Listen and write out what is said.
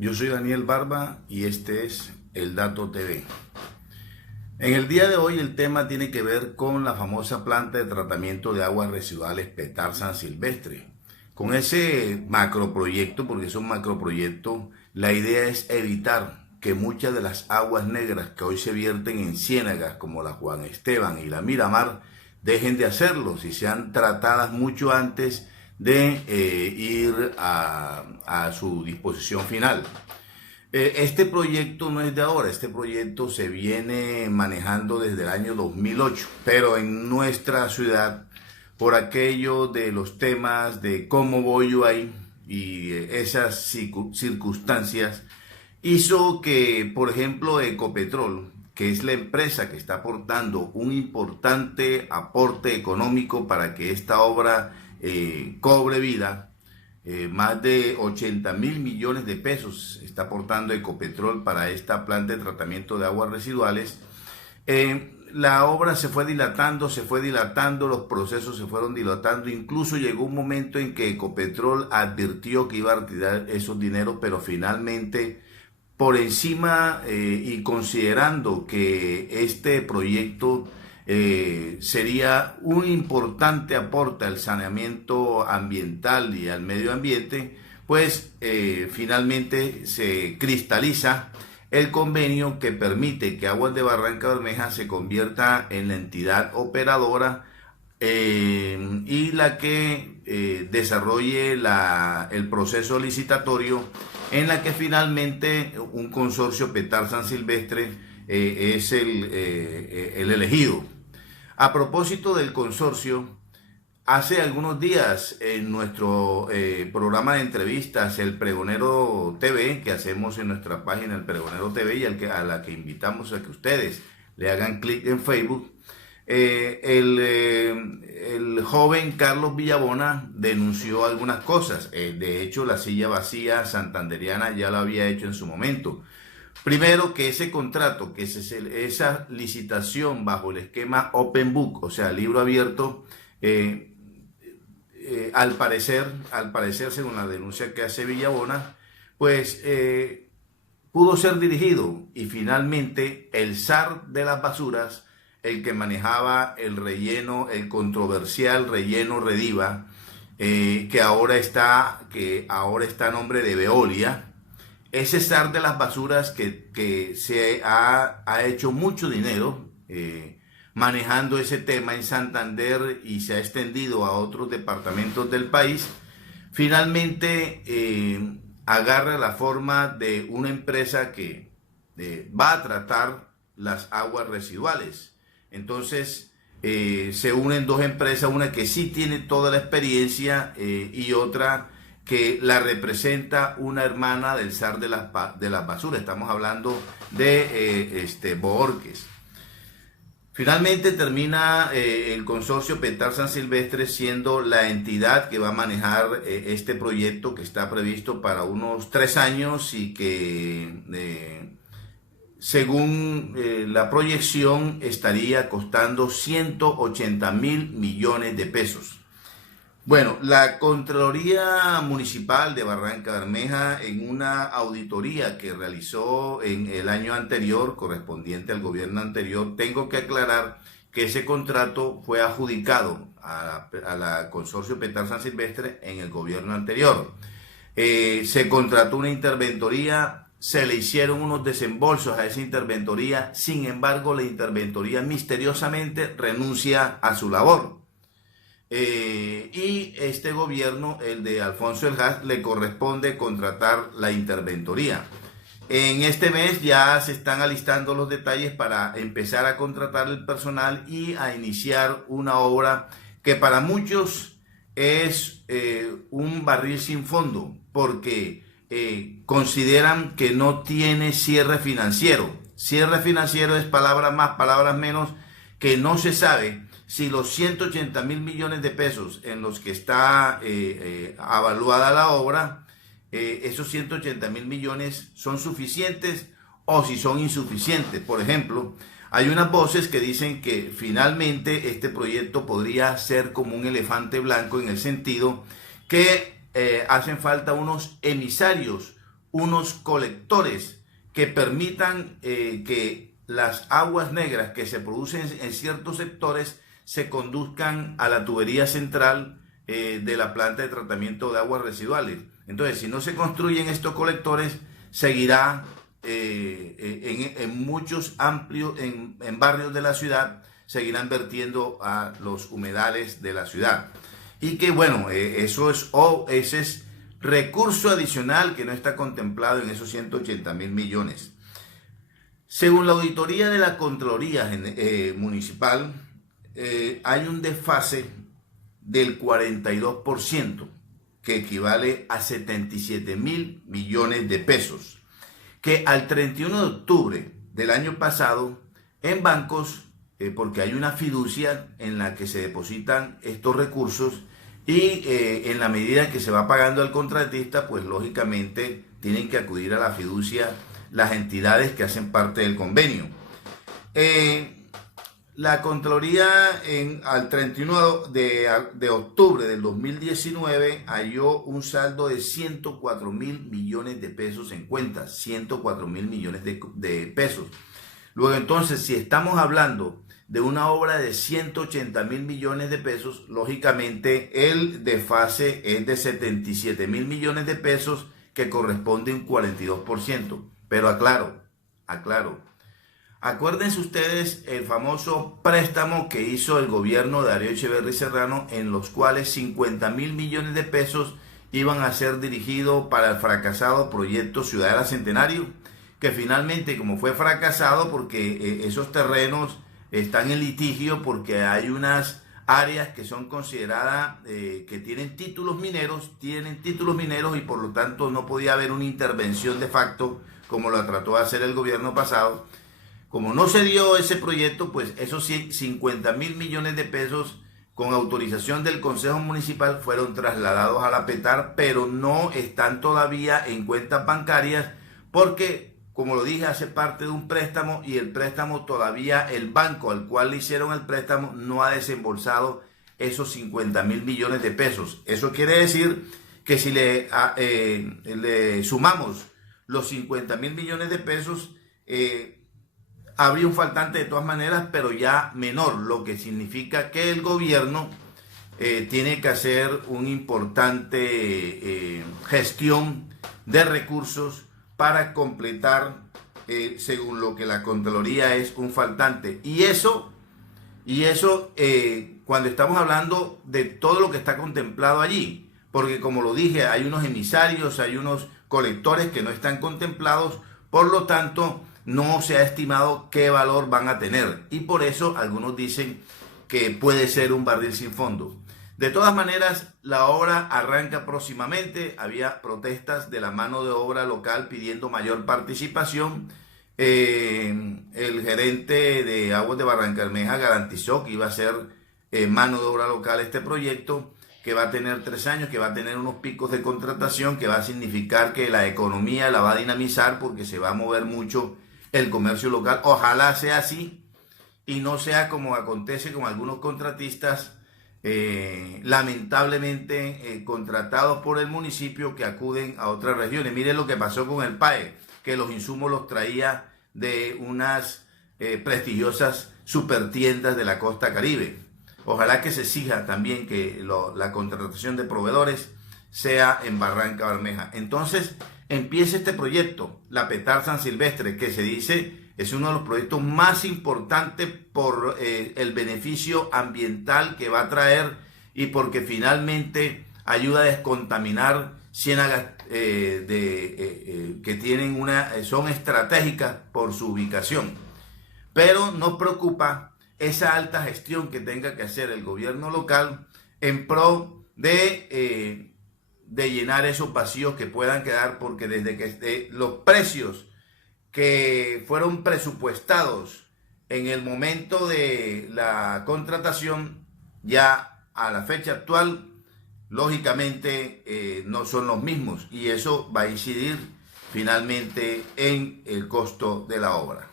Yo soy Daniel Barba y este es El Dato TV. En el día de hoy el tema tiene que ver con la famosa planta de tratamiento de aguas residuales Petar San Silvestre. Con ese macroproyecto, porque es un macroproyecto, la idea es evitar que muchas de las aguas negras que hoy se vierten en ciénagas como la Juan Esteban y la Miramar dejen de hacerlo y sean tratadas mucho antes de ir a su disposición final. Este proyecto no es de ahora, este proyecto se viene manejando desde el año 2008, pero en nuestra ciudad, por aquello de los temas de cómo voy yo ahí y esas circunstancias, hizo que, por ejemplo, Ecopetrol, que es la empresa que está aportando un importante aporte económico para que esta obra cobre vida, más de 80.000 millones de pesos está aportando Ecopetrol para esta planta de tratamiento de aguas residuales. La obra se fue dilatando, los procesos se fueron dilatando, incluso llegó un momento en que Ecopetrol advirtió que iba a retirar esos dineros, pero finalmente, por encima y considerando que este proyecto sería un importante aporte al saneamiento ambiental y al medio ambiente, pues finalmente se cristaliza el convenio que permite que Aguas de Barranca Bermeja se convierta en la entidad operadora y la que desarrolle el proceso licitatorio, en la que finalmente un consorcio Petar San Silvestre es el elegido. A propósito del consorcio, hace algunos días en nuestro programa de entrevistas, El Pregonero TV, que hacemos en nuestra página El Pregonero TV y a la que invitamos a que ustedes le hagan clic en Facebook, el joven Carlos Villabona denunció algunas cosas. De hecho, la silla vacía santanderiana ya lo había hecho en su momento. Primero, que ese contrato, esa licitación bajo el esquema Open Book, o sea, libro abierto, al parecer, según la denuncia que hace Villabona, pues pudo ser dirigido y finalmente el zar de las basuras, el que manejaba el relleno, el controversial relleno Rediva, que ahora está a nombre de Veolia. Ese zar de las basuras que se ha hecho mucho dinero manejando ese tema en Santander y se ha extendido a otros departamentos del país, finalmente agarra la forma de una empresa que va a tratar las aguas residuales. Entonces se unen dos empresas, una que sí tiene toda la experiencia y otra que la representa una hermana del zar de las basuras. Estamos hablando de Bohórquez. Finalmente termina el consorcio Petar San Silvestre siendo la entidad que va a manejar este proyecto, que está previsto para unos 3 años y que según la proyección estaría costando 180.000 millones de pesos. Bueno, la Contraloría Municipal de Barranca Bermeja, en una auditoría que realizó en el año anterior, correspondiente al gobierno anterior, tengo que aclarar que ese contrato fue adjudicado a la consorcio Petar San Silvestre en el gobierno anterior. Se contrató una interventoría, se le hicieron unos desembolsos a esa interventoría, sin embargo la interventoría misteriosamente renuncia a su labor. Y este gobierno, el de Alfonso El Haz, le corresponde contratar la interventoría. En este mes ya se están alistando los detalles para empezar a contratar el personal y a iniciar una obra que para muchos es un barril sin fondo, porque consideran que no tiene cierre financiero. Cierre financiero es palabras más, palabras menos, que no se sabe si los 180.000 millones de pesos en los que está avaluada la obra, esos 180.000 millones son suficientes o si son insuficientes. Por ejemplo, hay unas voces que dicen que finalmente este proyecto podría ser como un elefante blanco, en el sentido que hacen falta unos emisarios unos colectores que permitan que las aguas negras que se producen en ciertos sectores se conduzcan a la tubería central de la planta de tratamiento de aguas residuales. Entonces, si no se construyen estos colectores, seguirá en muchos amplios, en barrios de la ciudad, seguirán vertiendo a los humedales de la ciudad. Y que bueno, ese es recurso adicional que no está contemplado en esos 180.000 millones. Según la auditoría de la Contraloría Municipal, hay un desfase del 42%, que equivale a 77.000 millones de pesos, que al 31 de octubre del año pasado, en bancos, porque hay una fiducia en la que se depositan estos recursos y en la medida que se va pagando al contratista, pues lógicamente tienen que acudir a la fiducia las entidades que hacen parte del convenio. La Contraloría al 31 de octubre del 2019 halló un saldo de 104.000 millones de pesos en cuentas, 104.000 millones de pesos. Luego entonces, si estamos hablando de una obra de 180.000 millones de pesos, lógicamente el desfase es de 77.000 millones de pesos, que corresponde a un 42%. Pero aclaro, acuérdense ustedes el famoso préstamo que hizo el gobierno de Darío Echeverri Serrano, en los cuales 50.000 millones de pesos iban a ser dirigidos para el fracasado proyecto Ciudadela Centenario, que finalmente, como fue fracasado porque esos terrenos están en litigio, porque hay unas áreas que son consideradas que tienen títulos mineros y por lo tanto no podía haber una intervención de facto como lo trató de hacer el gobierno pasado. Como no se dio ese proyecto, pues esos 50.000 millones de pesos con autorización del Consejo Municipal fueron trasladados a la PETAR, pero no están todavía en cuentas bancarias porque, como lo dije, hace parte de un préstamo y el préstamo todavía, el banco al cual le hicieron el préstamo no ha desembolsado esos 50.000 millones de pesos. Eso quiere decir que si le sumamos los 50.000 millones de pesos, habría un faltante de todas maneras, pero ya menor, lo que significa que el gobierno tiene que hacer una importante gestión de recursos para completar, según lo que la Contraloría, es un faltante. Y eso cuando estamos hablando de todo lo que está contemplado allí, porque como lo dije, hay unos emisarios, hay unos colectores que no están contemplados, por lo tanto no se ha estimado qué valor van a tener, y por eso algunos dicen que puede ser un barril sin fondo. De todas maneras, la obra arranca próximamente. Había protestas de la mano de obra local pidiendo mayor participación. El gerente de Aguas de Barrancabermeja garantizó que iba a ser mano de obra local este proyecto, que va a tener 3 años, que va a tener unos picos de contratación, que va a significar que la economía la va a dinamizar porque se va a mover mucho el comercio local. Ojalá sea así y no sea como acontece con algunos contratistas lamentablemente contratados por el municipio, que acuden a otras regiones. Miren lo que pasó con el PAE, que los insumos los traía de unas prestigiosas supertiendas de la costa Caribe. Ojalá que se exija también que la contratación de proveedores sea en Barrancabermeja. Entonces empieza este proyecto, la PETAR San Silvestre, que se dice es uno de los proyectos más importantes por el beneficio ambiental que va a traer y porque finalmente ayuda a descontaminar ciénagas que tienen son estratégicas por su ubicación. Pero nos preocupa esa alta gestión que tenga que hacer el gobierno local en pro de llenar esos vacíos que puedan quedar, porque desde que los precios que fueron presupuestados en el momento de la contratación, ya a la fecha actual, lógicamente no son los mismos, y eso va a incidir finalmente en el costo de la obra.